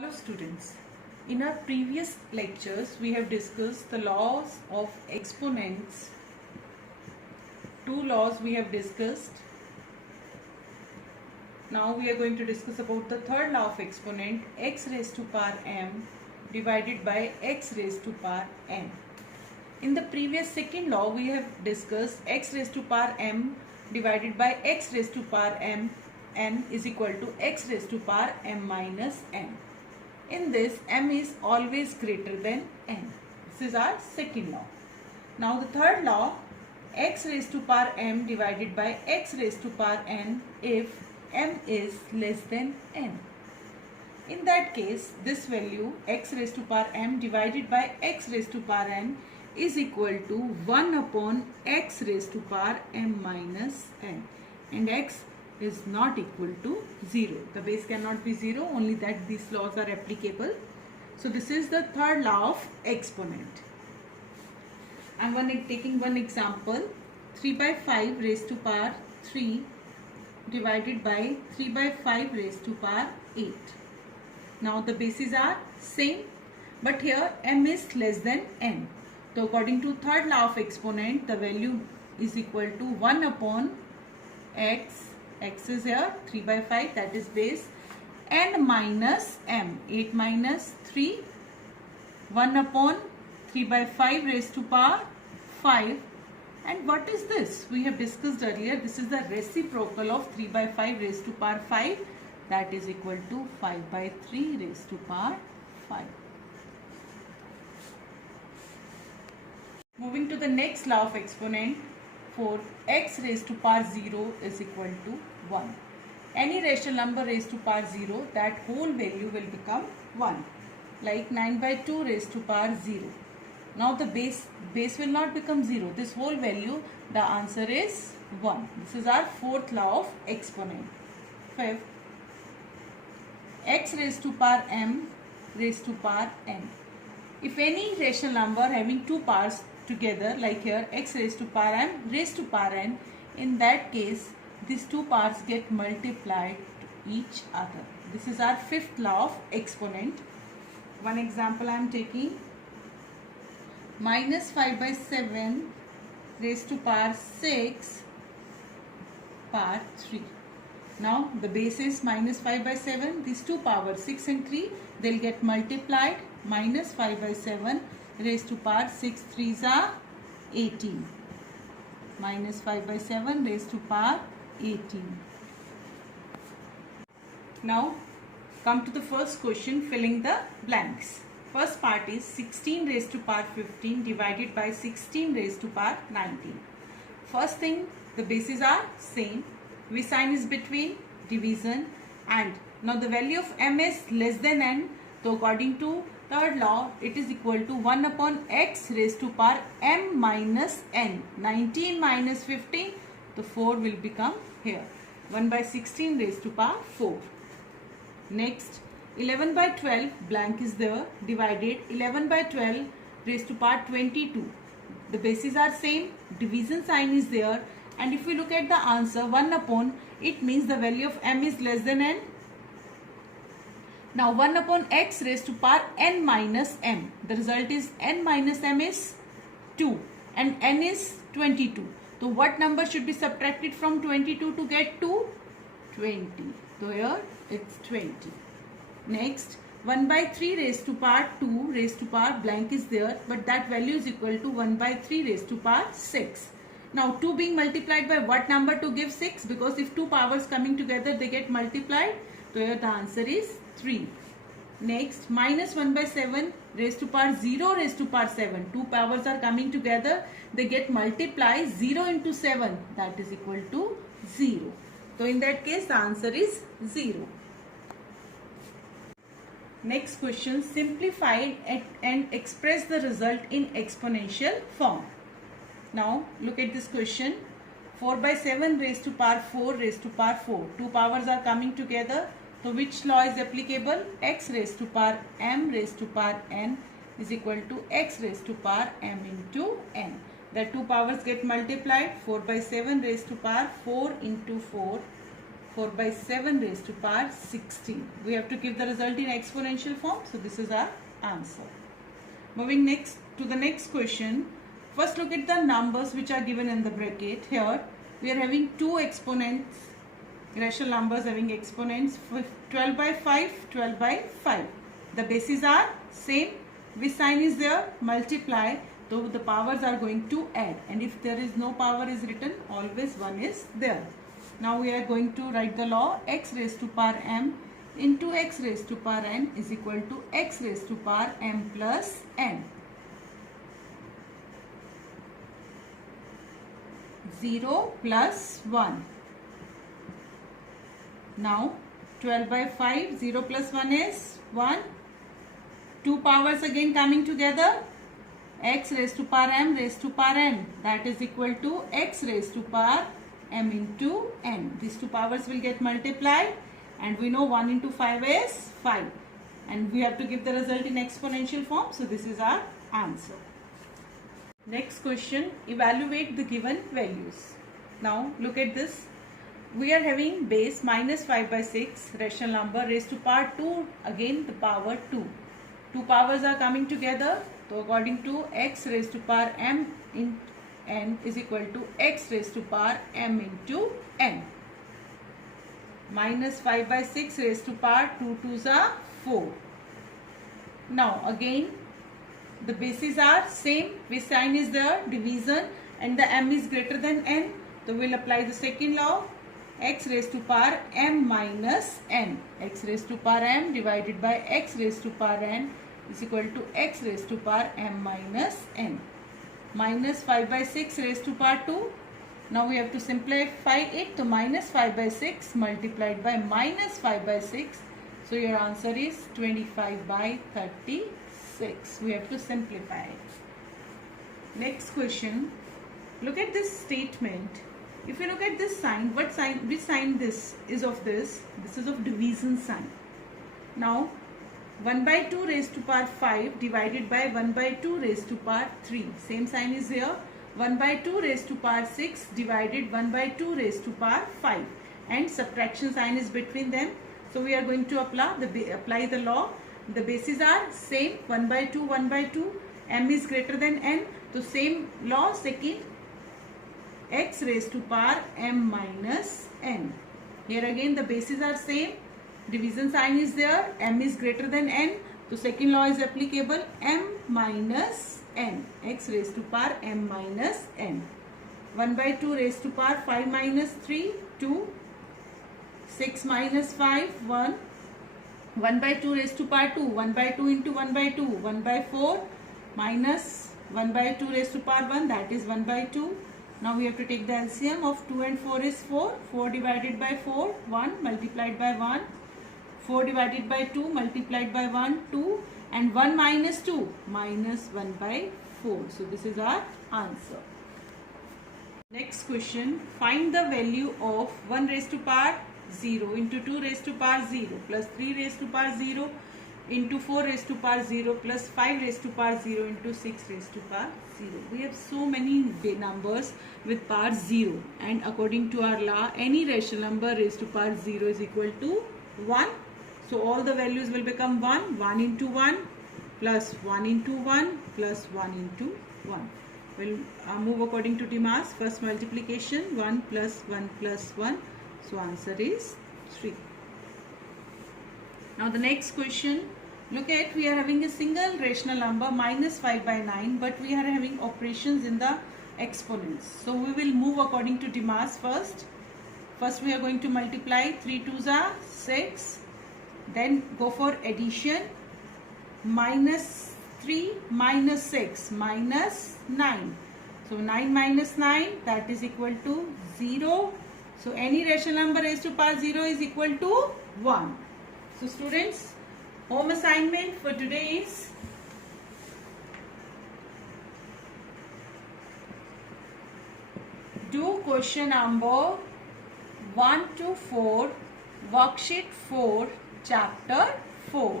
Hello students, in our previous lectures we have discussed the laws of exponents. Two laws we have discussed. Now we are going to discuss about the third law of exponent, x raised to power m divided by x raised to power n. In the previous second law we have discussed x raised to power m divided by x raised to power m n is equal to x raised to power m minus n. In this, m is always greater than n. This is our second law. Now the third law, x raised to power m divided by x raised to power n if m is less than n. In that case, this value x raised to power m divided by x raised to power n is equal to 1 upon x raised to power m minus n, and x is not equal to 0. The base cannot be 0, only that these laws are applicable. So this is the third law of exponent. I am taking one example, 3 by 5 raised to power 3 divided by 3 by 5 raised to power 8. Now the bases are same, but here m is less than n. So according to third law of exponent, the value is equal to 1 upon x is here 3 by 5, that is base, and minus m, 8 minus 3, 1 upon 3 by 5 raised to power 5. And what is this? We have discussed earlier, this is the reciprocal of 3 by 5 raised to power 5, that is equal to 5 by 3 raised to power 5. Moving to the next law of exponent, for x raised to power 0 is equal to 1. Any rational number raised to power 0, that whole value will become 1. Like 9 by 2 raised to power 0. Now the base will not become 0. This whole value, the answer is 1. This is our fourth law of exponent. Fifth, x raised to power m raised to power n. If any rational number having two powers together, like here x raised to power m raised to power n, in that case these two powers get multiplied to each other. This is our fifth law of exponent. One example I am taking, minus 5 by 7 raised to power 6 power 3. Now the base is minus 5 by 7, these two powers 6 and 3, they will get multiplied. Minus 5 by 7 raised to power 6 3s are 18. Minus 5 by 7 raised to power 18. Now come to the first question, filling the blanks. First part is 16 raised to power 15 divided by 16 raised to power 19. First thing, the bases are same. V sign is between, division, and now the value of m is less than n. So according to third law, it is equal to 1 upon x raised to power m minus n. 19 minus 15, the 4 will become here. 1 by 16 raised to power 4. Next, 11 by 12, blank is there, divided 11 by 12 raised to power 22. The bases are same, division sign is there, and if we look at the answer, 1 upon, it means the value of m is less than n. Now 1 upon x raised to power n minus m. The result is n minus m is 2 and n is 22. So what number should be subtracted from 22 to get 2? 20. So here it's 20. Next, 1 by 3 raised to power 2 raised to power blank is there, but that value is equal to 1 by 3 raised to power 6. Now 2 being multiplied by what number to give 6? Because if two powers coming together, they get multiplied. So here the answer is 3. Next, minus 1 by 7 raised to power 0 raised to power 7. Two powers are coming together, they get multiplied. 0 into 7, that is equal to 0. So in that case, the answer is 0. Next question, simplify and express the result in exponential form. Now look at this question, 4 by 7 raised to power 4 raised to power 4. Two powers are coming together. So which law is applicable? X raised to power m raised to power n is equal to x raised to power m into n. The two powers get multiplied. 4 by 7 raised to power 4 into 4 4 by 7 raised to power 16. We have to give the result in exponential form. So this is our answer. Moving next to the next question. First look at the numbers which are given in the bracket. Here we are having two exponents, rational numbers having exponents, 12 by 5, 12 by 5. The bases are same. Which sign is there? Multiply. So the powers are going to add, and if there is no power is written, always 1 is there. Now we are going to write the law. X raised to power m into x raised to power n is equal to x raised to power m plus n. 0 plus 1. Now 12 by 5, 0 plus 1 is 1. Two powers again coming together. X raised to power m raised to power n, that is equal to x raised to power m into n. These two powers will get multiplied, and we know 1 into 5 is 5, and we have to give the result in exponential form. So this is our answer. Next question, evaluate the given values. Now look at this. We are having base minus 5 by 6 rational number raised to power 2, again the power 2. Two powers are coming together. So according to x raised to power m in n is equal to x raised to power m into n. Minus 5 by 6 raised to power 2 2s are 4. Now again the bases are same. Which sign is there? Division, and the m is greater than n. So we will apply the second law. X raised to power m minus n. X raised to power m divided by x raised to power n is equal to x raised to power m minus n. Minus 5 by 6 raised to power 2. Now we have to simplify it. So minus 5 by 6 multiplied by minus 5 by 6. So your answer is 25 by 36. We have to simplify it. Next question. Look at this statement. If you look at this sign, which sign this is of this? This is of division sign. Now 1 by 2 raised to power 5 divided by 1 by 2 raised to power 3. Same sign is here. 1 by 2 raised to power 6 divided 1 by 2 raised to power 5. And subtraction sign is between them. So we are going to apply the law. The bases are same. 1 by 2, 1 by 2. M is greater than n. So same law, second. X raised to power m minus n. Here again the bases are same. Division sign is there. M is greater than n. So second law is applicable. M minus n. X raised to power m minus n. 1 by 2 raised to power 5 minus 3, 2. 6 minus 5, 1. 1 by 2 raised to power 2. 1 by 2 into 1 by 2. 1 by 4 minus 1 by 2 raised to power 1. That is 1 by 2. Now we have to take the LCM of 2 and 4 is 4. 4 divided by 4, 1 multiplied by 1. 4 divided by 2 multiplied by 1, 2. And 1 minus 2 minus 1 by 4. So this is our answer. Next question. Find the value of 1 raised to power 0 into 2 raised to power 0 plus 3 raised to power 0 into 4 raised to power 0 plus 5 raised to power 0 into 6 raised to power 0. We have so many numbers with power 0, and according to our law, any rational number raised to power 0 is equal to 1. So all the values will become 1. 1 into 1 plus 1 into 1 plus 1 into 1. We'll move according to Dimas. First multiplication, 1 plus 1 plus 1. So answer is 3. Now the next question. Look at, we are having a single rational number minus 5 by 9, but we are having operations in the exponents. So we will move according to Dimas first. First we are going to multiply. 3 2s are 6. Then go for addition. Minus 3 minus 6 minus 9. So 9 minus 9, that is equal to 0. So any rational number raised to power 0 is equal to 1. So students, home assignment for today is do question number 1 to 4, worksheet 4, chapter 4.